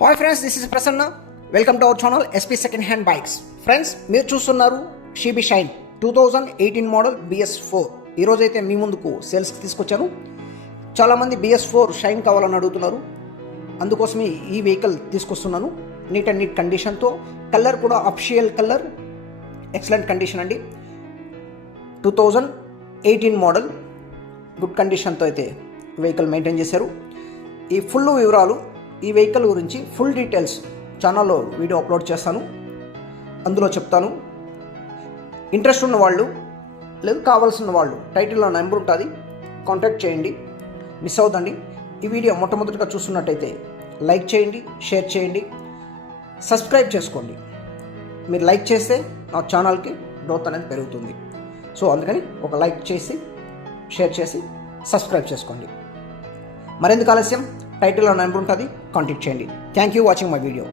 Hi friends, this is Prasanna. Welcome to our channel SP second hand bikes. Friends, మీరు చూస్తున్నారు షీబీ shine 2018 model BS4. ఈరోజు అయితే మీ ముందుకు సేల్స్కి తీసుకొచ్చాను. చాలామంది BS4 షైన్ కావాలని అడుగుతున్నారు, అందుకోసమే ఈ వెహికల్ తీసుకొస్తున్నాను. నీట్ అండ్ నీట్ కండిషన్తో, కలర్ కూడా అఫిషియల్ కలర్, ఎక్సలెంట్ కండిషన్ అండి. 2018 మోడల్, గుడ్ కండిషన్తో అయితే వెహికల్ మెయింటైన్ చేశారు. ఈ ఫుల్ వివరాలు, ఈ వెహికల్ గురించి ఫుల్ డీటెయిల్స్ ఛానల్లో వీడియో అప్లోడ్ చేస్తాను, అందులో చెప్తాను. ఇంట్రెస్ట్ ఉన్న వాళ్ళు లేదు కావాల్సిన వాళ్ళు టైటిల్లో నెంబర్ ఉంటుంది, కాంటాక్ట్ చేయండి. మిస్ అవుతండి. ఈ వీడియో మొట్టమొదటిగా చూస్తున్నట్టయితే లైక్ చేయండి, షేర్ చేయండి, సబ్స్క్రైబ్ చేసుకోండి. మీరు లైక్ చేస్తే నా ఛానల్కి గ్రోత్ అనేది పెరుగుతుంది. సో అందుకని ఒక లైక్ చేసి, షేర్ చేసి, సబ్స్క్రైబ్ చేసుకోండి. మరెందుకు ఆలస్యం, టైటిల్లో నెంబర్ ఉంటుంది, కాంటాక్ట్ చేయండి. Thank you watching my video.